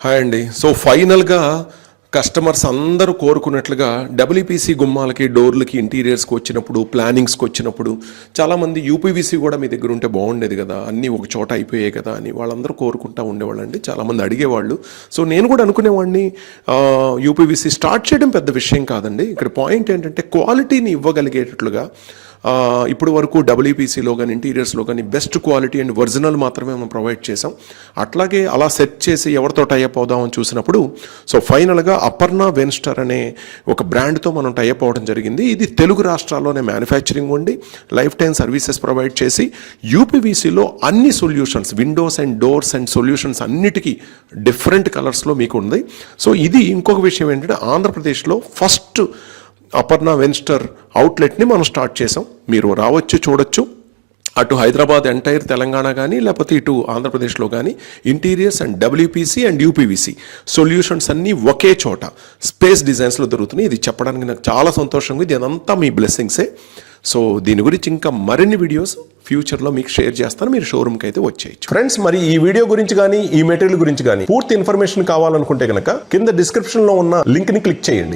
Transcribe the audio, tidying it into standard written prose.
Hi అండి. So ఫైనల్‌గా customers అందరూ కోరుకున్నట్లుగా డబ్ల్యూపీసీ గుమ్మాలకి, డోర్‌లకి, ఇంటీరియర్స్‌కి వచ్చినప్పుడు, ప్లానింగ్స్‌కి వచ్చినప్పుడు చాలామంది యూపీవీసీ కూడా మీ దగ్గర ఉంటే బాగుండేది కదా! అన్నీ ఒక చోట అయిపోయాయి కదా! అని వాళ్ళందరూ కోరుకుంటా ఉండేవాళ్ళండి. చాలామంది అడిగేవాళ్ళు. సో నేను కూడా అనుకునేవాడిని యూపీవీసీ స్టార్ట్ చేయడం పెద్ద విషయం కాదండి. ఇక్కడ పాయింట్ ఏంటంటే క్వాలిటీని ఇవ్వగలిగేటట్లుగా ఇప్పుడు వరకు డబ్ల్యూపీసీలో కానీ ఇంటీరియర్స్లో కానీ బెస్ట్ క్వాలిటీ అండ్ ఒరిజినల్ మాత్రమే మనం ప్రొవైడ్ చేసాం. అట్లాగే అలా సెట్ చేసి ఎవరితో టైఅప్ అవుదామని చూసినప్పుడు సో ఫైనల్గా అపర్ణ వెన్స్టర్ అనే ఒక బ్రాండ్తో మనం టైఅప్ అవ్వడం జరిగింది. ఇది తెలుగు రాష్ట్రాల్లోనే మ్యానుఫ్యాక్చరింగ్ ఉండి లైఫ్ టైం సర్వీసెస్ ప్రొవైడ్ చేసి యూపీవీసీలో అన్ని solutions Windows and doors and solutions అన్నిటికీ డిఫరెంట్ కలర్స్లో మీకు ఉంది. సో ఇది ఇంకొక విషయం ఏంటంటే ఆంధ్రప్రదేశ్లో ఫస్ట్ అపర్ణ వెన్స్టర్ అవుట్లెట్ని మనం స్టార్ట్ చేసాం. మీరు రావచ్చు, చూడొచ్చు. అటు హైదరాబాద్ ఎంటైర్ తెలంగాణ కానీ లేకపోతే ఇటు ఆంధ్రప్రదేశ్లో కానీ interiors and WPC and UPVC solutions అన్నీ ఒకే చోట స్పేస్ డిజైన్స్లో దొరుకుతున్నాయి. ఇది చెప్పడానికి నాకు చాలా సంతోషంగా ఉంది. ఇదంతా మీ బ్లెస్సింగ్సే. సో దీని గురించి ఇంకా మరిన్ని వీడియోస్ ఫ్యూచర్లో మీకు షేర్ చేస్తాను. మీరు షోరూమ్కి అయితే వచ్చేయచ్చు. ఫ్రెండ్స్, మరి ఈ వీడియో గురించి కానీ ఈ మెటీరియల్ గురించి కానీ పూర్తి ఇన్ఫర్మేషన్ కావాలనుకుంటే కనుక కింద డిస్క్రిప్షన్లో ఉన్న లింక్ని క్లిక్ చేయండి.